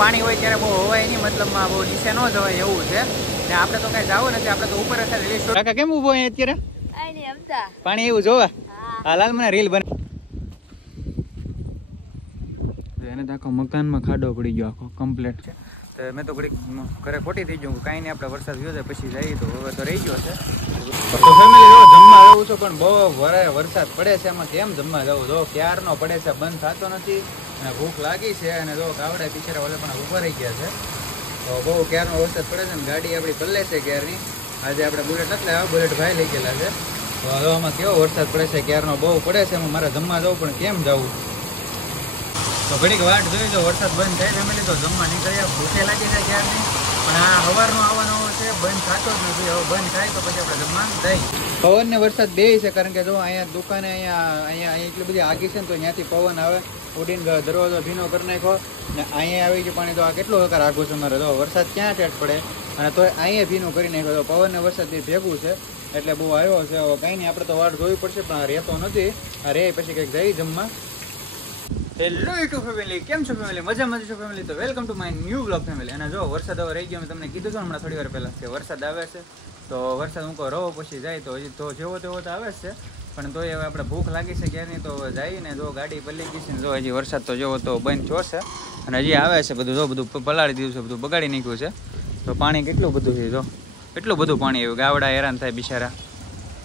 પાણી હોય ત્યારે બહુ હવાય નહીં, મતલબમાં બહુ નીચે ન જવાય એવું છે ને. આપણે તો કઈ જવું નથી, આપણે તો ઉપર રીલ. કાકા કેમ ઉભો અહીં અત્યારે? પાણી એવું જોવા હાલ મને રીલ બને. એને તો આખો મકાનમાં ખાડો પડી ગયો આખો કમ્પ્લીટ છે. તો મેં તો ઘડીક ઘરે ખોટી થઈ ગયું, કાંઈ નહીં આપણે વરસાદ ગયો છે પછી જઈએ તો હવે તો રહી ગયો છે. તો ફેમિલી જો જમવા આવું છું પણ બહુ વરસાદ પડે છે, એમાં કેમ જમવા જવું? જો ક્યારનો પડે છે, બંધ થતો નથી અને ભૂખ લાગી છે. અને જો ગાવડા પીછેરા ઓલે પણ ઉભા રહી ગયા છે. તો બહુ ક્યારનો વરસાદ પડે છે ને ગાડી આપણી પલ્લે છે ક્યારની. આજે આપણે બુલેટ નથી લાવ્યા, બુલેટ ભાઈ લઈ ગયેલા છે. તો હવે આમાં કેવો વરસાદ પડે છે, ક્યારનો બહુ પડે છે, એમાં મારે જમવા જવું પણ કેમ જવું? તો ઘડીક વાટ જોઈ, જો વરસાદ બંધ થાય ફેમિલી તો જમવા નીકળ્યા. ભૂખે લાગી જાય ક્યારની, પણ આ સવારનો આવવાનો છે, બંધ થતો જ નથી. હવે બંધ થાય તો પછી આપણે જમવા જઈએ. પવન ને વરસાદ બે છે, કારણ કે જો અહીંયા દુકાને અહીંયા એટલી બધી આગી છે ને તો ત્યાંથી પવન આવે ઉડીને દરવાજો ભીનો કરી નાખો ને અહીંયા આવી ગયું પાણી. તો આ કેટલો હકાર આગું છે મારે. તો વરસાદ ક્યાં ટેટ પડે અને તો અહીંયા ભીનું કરી નાખ્યો. તો પવન ને વરસાદ બે ભેગું છે એટલે બહુ આવ્યો છે. હવે કાંઈ નહીં, આપણે તો વાટ જોવી પડશે, પણ આ રહેતો નથી. આ રે પછી કંઈક જઈ જમવા. હેલો યુટ્યુબ ફેમિલી, કેમ છો ફેમિલી? મજામાં છો ફેમિલી? તો welcome to my new blog family. અને જો વરસાદ હવે રહી ગયો, મેં તમને કીધું હતું હમણાં થોડી વાર પહેલાં કે વરસાદ આવે છે. તો વરસાદ હું કહો રહો પછી જાય તો હજી તો જેવો તેવો તો આવે જ છે, પણ તોય હવે આપણે ભૂખ લાગી છે ક્યાંની. તો જઈને જો ગાડી પલળી ગઈ છે ને જો હજી વરસાદ તો જેવો તો બંધ જોશે અને હજી આવે છે બધું. જો બધું પલાળી દીધું છે, બધું બગાડી નાખ્યું છે. તો પાણી કેટલું બધું છે, જો એટલું બધું પાણી આવ્યું, ગાવડા હેરાન થાય બિચારા.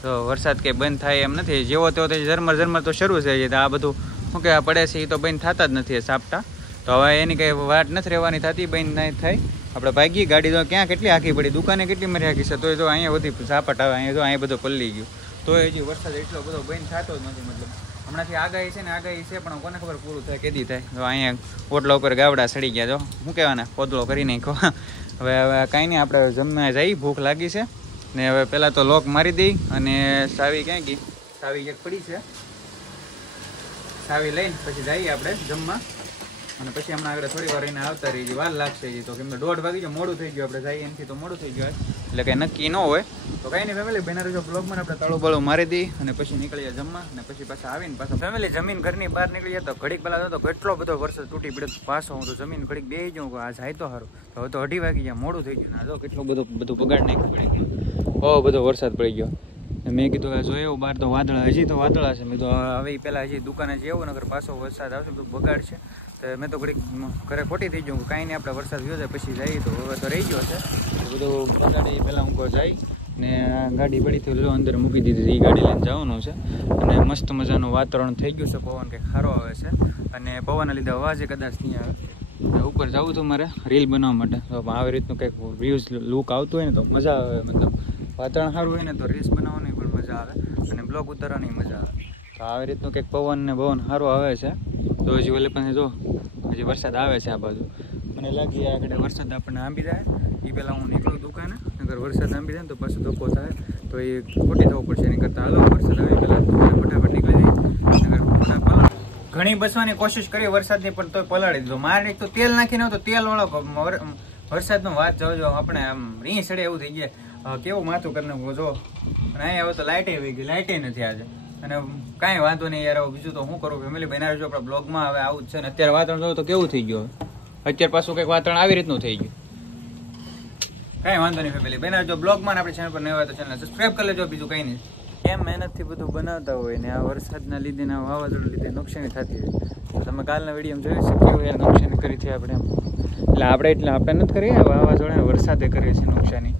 તો વરસાદ કંઈ બંધ થાય એમ નથી, જેવો તેવો તો ઝરમર તો શરૂ છે. આ બધું શું કે પડે છે એ તો બંધ થતા જ નથી સાપટા. તો હવે એની કંઈ વાટ નથી રહેવાની થતી, બંધ નહીં થાય. આપણે ભાગી ગાડી તો ક્યાં કેટલી આખી પડી, દુકાને કેટલી મરી આખી છે, તો એ તો અહીંયા બધી ઝાપટ આવે. અહીંયા તો અહીંયા બધું પલ્લી ગયું, તો હજી વરસાદ એટલો બધો બંધ થતો જ નથી. મતલબ હમણાંથી આગાહી છે ને આગાહી છે, પણ કોને ખબર પૂરું થાય કેદી થાય. તો અહીંયા ઓટલા ઉપર ગાવડા સડી ગયા, જો શું કહેવાના કોદળો કરી નાખો. હવે કાંઈ નહીં, આપણે જમવા જઈ, ભૂખ લાગી છે ને. હવે પહેલાં તો લોક મારી દઈ અને સાવી ક્યાં ગઈ? સાવી એક પડી છે, સાવી લઈને પછી જઈએ આપણે જમવા. અને પછી હમણાં આગળ થોડી વાર એને આવતા રહી, વાર લાગશે. તો કેમ 1:30 વાગી ગયો, મોડું થઈ ગયું. આપણે જઈએ એમથી તો મોડું થઈ ગયું એટલે કંઈ નક્કી ન હોય. તો કાંઈ નહીં ફેમિલી, બેના જો બ્લોગમાં આપણે તાળું બાળું મારી દઈ અને પછી નીકળીએ જમવા. અને પછી પાછા આવીને પાછા ફેમિલી જમીન ઘરની બહાર નીકળીએ. તો ઘડીક પહેલાં તો કેટલો બધો વરસાદ તૂટી પડ્યો પાછો. હું તો જમીન ઘડીક બેસી જાઉં, આ જાય તો સારું. તો હવે તો 2:30 વાગી ગયા, મોડું થઈ ગયું. આ જો કેટલું બધું બગાડ નાખ્યું પડી ગયું, બહુ બધો વરસાદ પડી ગયો. મેં કીધું કે જોયું બહાર તો વાદળા, હજી તો વાદળા છે. મેં તો હવે પહેલાં હજી દુકાને જેવું નગર પાછો વરસાદ આવશે બધું બગાડ છે. તો મેં તો ઘડીક ઘરે ખોટી થઈ ગયું, કાંઈ નહીં આપણે વરસાદ ગયો છે પછી જઈએ. તો હવે તો રહી ગયો છે બધું બગાડી. પહેલાં હું જઈ ને ગાડી પડી થઈ લો અંદર મૂકી દીધી, એ ગાડી લઈને જવાનું છે. અને મસ્ત મજાનું વાતાવરણ થઈ ગયું છે, પવન કંઈક સારો આવે છે. અને પવનના લીધે અવાજ કદાચ નહીં આવે. ઉપર જવું હતું મારે રીલ બનાવવા માટે. તો આવી રીતનું કંઈક વ્યૂઝ લુક આવતું હોય ને તો મજા આવે. મતલબ વાતાવરણ સારું હોય ને તો રીલ્સ બનાવવાની પણ મજા આવે અને બ્લોગ ઉતારવાની મજા આવે. તો આવી રીતનું કંઈક પવન ને પવન સારું આવે છે. તો હજી ઓલે પણ જો હજી વરસાદ આવે છે આ બાજુ. મને લાગી આગળ વરસાદ આપણને આંબી જાય એ પહેલાં હું નીકળું દુકાને. અગર વરસાદ આંબી જાય ને તો પાછું ધોકો થાય, તો એ ખોટી થવું પડશે. એની કરતાં હાલો વરસાદ આવે પહેલાં દુકાને ફટાફટ નીકળી જાય. અગર ઘણી બસવાની કોશિશ કરી વરસાદની, પણ તો પલાળી દીધો. મારે એક તો તેલ નાખીને આવતો, તેલવાળો વરસાદનો વાત જો આપણે આમ રીં સડે એવું થઈ ગયા. કેવું માથું કરી નાખવું જો. અને અહીંયા હવે તો લાઇટે આવી ગઈ, લાઇટે નથી આજે. અને કાંઈ વાંધો નહીં યાર, બીજું તો શું કરું ફેમિલી. બના જો આપણા બ્લોગમાં હવે આવું જ છે ને. અત્યારે વાતાવરણ જોયું તો કેવું થઈ ગયું, અત્યારે પાછું કંઈક વાતાવરણ આવી રીતનું થઈ ગયું. કાંઈ વાંધો નહીં ફેમિલી, બના જો બ્લોગમાં આપણી ચેનલ પર ન હોય તો ચેનલ સબસ્ક્રાઈબ કરી લેજો. બીજું કંઈ નહીં, કેમ મહેનતથી બધું બનાવતા હોય ને આ વરસાદના લીધે ને વાવાઝોડા લીધે નુકસાની થતી હોય. તો તમે કાલના વિડીયોમાં જોઈ શકીએ યાર નુકસાની કરી છે આપણે. એટલે આપણે નથી કરીએ, વાવાઝોડા વરસાદે કરીએ છીએ નુકસાની.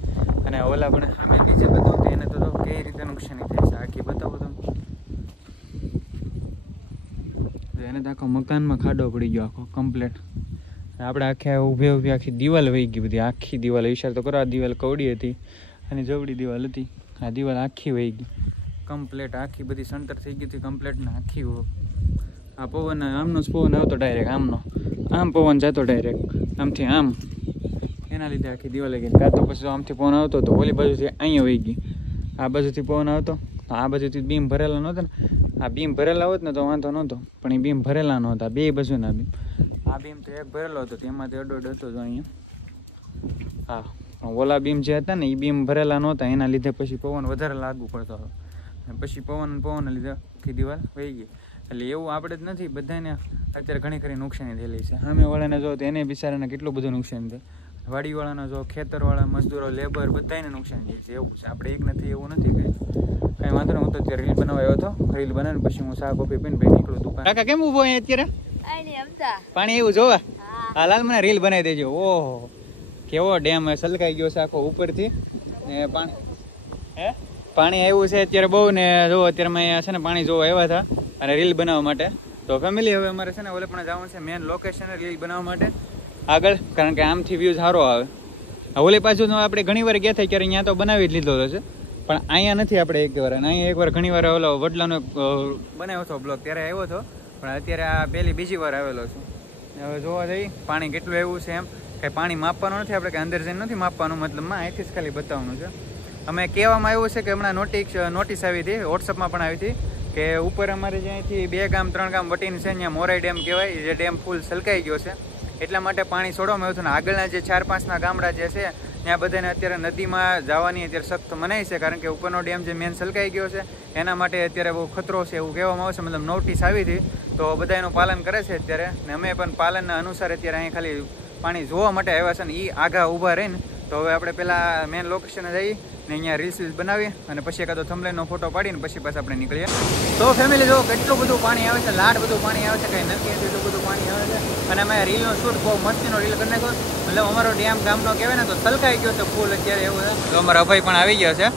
અને ઓલા પણ સામે નીચે બતાવતો એને તો કઈ રીતે નુકસાની થાય છે આખી બતાવો તમે. એને તો આખો મકાનમાં ખાડો પડી ગયો આખો કમ્પ્લીટ. આપણે આખે ઊભી આખી દિવાલ વહી ગઈ બધી. આખી દિવાલ વિચાર તો કરો, આ દિવાલ કવડી હતી અને જવડી દિવાલ હતી. આ દિવાલ આખી વહી ગઈ કમ્પ્લીટ, આખી બધી સંતર થઈ ગઈ હતી કમ્પ્લીટ ને આખી. આ પવન આમનો જ પવન આવતો ડાયરેક્ટ, આમ પવન જતો ડાયરેક્ટ આમથી આમ. એના લીધે આખી દિવાલ ગઈ. કાં તો પછી આમથી પવન આવતો તો ઓલી બાજુથી અહીંયા વહી ગઈ. આ બાજુથી પવન આવતો તો આ બાજુથી બીમ ભરેલા નહોતા ને. આ બીમ ભરેલા હોત ને તો વાંધો નહોતો, પણ એ બીમ ભરેલા નહોતા, બે બાજુના બીમ. આ બીમ તો એક ભરેલો હતો, તેમાંથી અડોડ હતો જો અહીંયા. હા, ઓલા બીમ જે હતા ને એ બીમ ભરેલા નહોતા, એના લીધે પછી પવન વધારે લાગુ પડતો હતો. અને પછી પવનના લીધે આખી દિવાલ વહી ગઈ. એટલે એવું આપણે જ નથી, બધાને અત્યારે ઘણી ખરી નુકસાની થયેલી છે. સામેવાળાને જો તો એને બિચારાને કેટલું બધું નુકસાન છે. વાડીવાળાનો જો, ખેતરવાળા મજદૂરો, લેબર બધાને નુકસાન થાય છે. એવું છે, આપણે એક નથી એવું નથી કાંઈ વાંધો નહીં. હું તો અત્યારે રીલ બનાવવા આવ્યો હતો, રીલ બનાવીને પછી હું ચા કોફી પીને ભાઈ નીકળું દુકાન. કાકા કેમ ઊભો અહીં અત્યારે? પાણી એવું જોવા? હા લાલ, મને રીલ બનાવી દેજો. ઓહો કેવો ડેમ સલકાઈ ગયો છે આખો ઉપરથી ને પાણી આવ્યું છે અત્યારે બહુ ને. જો અત્યારે મેં છે ને પાણી જોવા આવ્યા હતા અને રીલ બનાવવા માટે. તો ફેમિલી હવે અમારે છે ને ઓલે પણ જવાનું છે મેન લોકેશન રીલ બનાવવા માટે આગળ, કારણ કે આમથી વ્યૂ સારો આવે. ઓલી પાછું આપણે ઘણી વાર ગયા થાય ત્યારે અહીંયા તો બનાવી જ લીધો છે, પણ અહીંયા નથી. આપણે એકવાર અહીંયા એકવાર ઘણી વાર ઓલો વડલાનો બનાવ્યો હતો બ્લોગ, ત્યારે આવ્યો હતો, પણ અત્યારે આ બીજી વાર આવેલો છું. હવે જોવા જઈએ પાણી કેટલું એવું છે એમ. કંઈ પાણી માપવાનું નથી આપણે, કંઈ અંદર જઈને નથી માપવાનું, મતલબમાં અહીંથી જ ખાલી બતાવવાનું છે. અમે કહેવામાં આવ્યું છે કે હમણાં નોટિસ આવી હતી, વોટ્સઅપમાં પણ આવી હતી કે ઉપર અમારે જ્યાંથી 2 ગામ 3 ગામ વટીને છે ત્યાં મોરાઈ ડેમ કહેવાય, જે ડેમ ફૂલ છલકાઈ ગયો છે, એટલા માટે પાણી છોડવામાં આવ્યું હતું. ને આગળના જે 4-5 ગામડા જે છે ત્યાં બધાને અત્યારે નદીમાં જવાની અત્યારે સખ્ત મનાઈ છે, કારણ કે ઉપરનો ડેમ જે મેન છલકાઈ ગયો છે એના માટે અત્યારે બહુ ખતરો છે એવું કહેવામાં આવે છે. મતલબ નોટિસ આવી હતી, તો બધા એનું પાલન કરે છે અત્યારે, ને અમે પણ પાલનના અનુસાર અત્યારે અહીં ખાલી પાણી જોવા માટે આવ્યા છે. ને એ આઘા ઊભા રહીને તો હવે આપણે પહેલાં મેન લોકેશને જઈએ ને અહીંયા રીલ્સ બનાવીએ અને પછી એકાદો થંબનેલનો ફોટો પાડીને પછી પાછા આપણે નીકળીએ. તો ફેમિલી જો કેટલું બધું પાણી આવે છે, લાડ બધું પાણી આવે છે, કંઈ નક્કી નથી એટલું બધું પાણી આવે છે. અને અમે રીલનો શૂટ બહુ મસ્તીનો રીલ કરી નાખ્યો, મતલબ અમારો ડેમ ગામનો કહેવાય ને તો છલકાઈ ગયો તો ફૂલ અત્યારે એવું છે. તો અમારો અભય પણ આવી ગયો છે,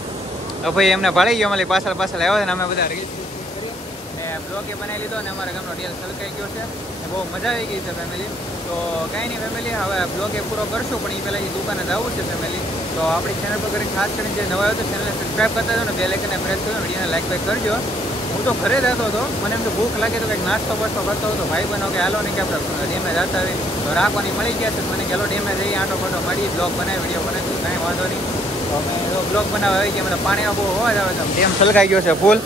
અભય એમને ભાળી ગયો, અમારી પાછળ આવ્યો છે ને અમે બધા રીલ્સ ને બ્લોગે બનાવી લીધો અને અમારા ગામનો ડેમ છલકાઈ ગયો છે. બહુ મજા આવી ગઈ છે ફેમિલી. તો કાંઈ નહીં ફેમિલી, હવે બ્લોગે પૂરો કરશું, પણ એ પહેલાં એ દુકાને જવું છે ફેમિલી. તો આપણી ચેનલ પર કરીને ખાસ કરીને જે નવા આવ્યો તો ચેનલને સબસ્ક્રાઈબ કરતા જાઓ ને, બેલ આઇકનને પ્રેસ કરજો, વિડીયોને લાઈક બાઈક કરજો. હું તો ઘરે જતો હતો, મને એમ તો ભૂખ લાગે તો કંઈક નાસ્તો કરતો હતો, ભાઈ બનો કે હાલો ને કે આપણે ડેમે જતા આવી તો રાખવાની મળી ગયા છે. મને કે હાલો ડેમે જઈએ, આંટો ફોટો મળી, બ્લોગ બનાવી, વિડીયો બનાવી, કાંઈ વાંધો નહીં. તો અમે બ્લોગ બનાવવા આવી ગયા. મતલબ પાણીમાં બહુ અવાજ આવે છે, ડેમ છલકાઈ ગયો છે ફૂલ.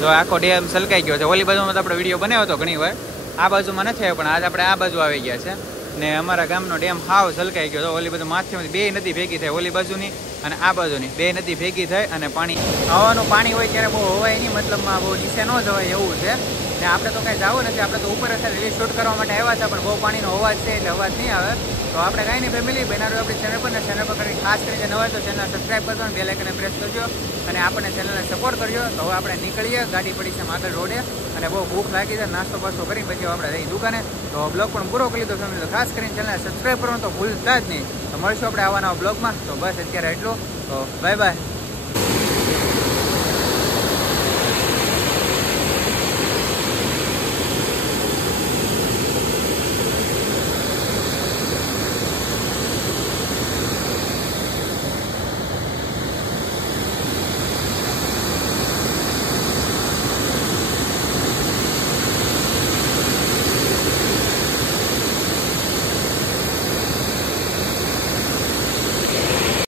જો આખો ડેમ છલકાઈ ગયો છે. ઓલી બાજુમાં તો આપણે વિડીયો બનાવ્યો હતો ઘણી વાર, આ બાજુમાં નથી આવ્યો, પણ આજ આપણે આ બાજુ આવી ગયા છે. ને અમારા ગામનો ડેમ હાવ છલકાઈ ગયો. ઓલી બાજુ માથેમાંથી 2 નદી ભેગી થાય, ઓલી બાજુની અને આ બાજુની 2 નદી ભેગી થાય અને પાણી હવાનું પાણી હોય ત્યારે બહુ હવાય નહીં, મતલબમાં બહુ નીચે ન જવાય એવું છે. ને આપણે તો કાંઈ જવું નથી, આપણે તો ઉપર રીલ શૂટ કરવા માટે આવ્યા હતા, પણ બહુ પાણીનો અવાજ છે એટલે અવાજ નહીં આવે. તો આપણે કાંઈ નહીં ફેમિલી, બનાવ્યું આપણી ચેનલ પર ને ચેનલ પર કરી ખાસ કરીને નવા હોય તો ચેનલ સબસ્ક્રાઈબ કરજો અને બેલ આઇકનને પ્રેસ કરજો અને આપણને ચેનલને સપોર્ટ કરજો. તો હવે આપણે નીકળીએ, ગાડી પડી છે આગળ રોડે અને બહુ ભૂખ લાગી છે. નાસ્તો બાસ્તો કરી પછી આપણે જઈએ દુકાને. તો બ્લોગ પણ પૂરો કરી લીધો ફેમિલી. તો ખાસ કરીને ચેનલને સબસ્ક્રાઈબ કરવાનું તો ભૂલતા જ નહીં. તો મળીશું આપણે આવા નવા બ્લોગમાં. તો બસ અત્યારે એટલું. તો બાય બાય.